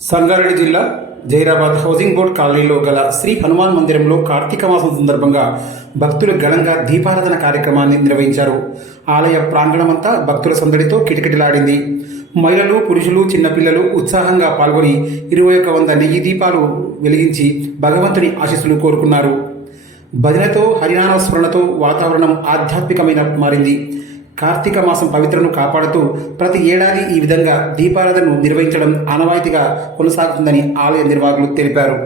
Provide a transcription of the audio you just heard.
సంగారెడ్డి జిల్లా Zaheerabad housing board కాలనీలో గల శ్రీ హనుమాన్ మందిరంలో కార్తీక మాసం సందర్భంగా భక్తులు ఘనంగా దీపారాధన కార్యక్రమాన్ని నిర్వహించారు. ఆలయ ప్రాంగణమంతా భక్తుల సందడితో కిటకిటలాడింది. మహిళలు పురుషులు చిన్నపిల్లలు ఉత్సాహంగా పాల్గొని ఇరవై ఒక వంద నెయ్యి దీపాలు వెలిగించి భగవంతుని ఆశీస్సులు కోరుకున్నారు. భజనతో హరినామ స్మరణతో వాతావరణం ఆధ్యాత్మికమైన మారింది. కార్తీక మాసం పవిత్రను కాపాడుతూ ప్రతి ఏడాది ఈ విధంగా దీపారాధనను నిర్వహించడం ఆనవాయితీగా కొనసాగుతుందని ఆలయ నిర్వాహకులు తెలిపారు.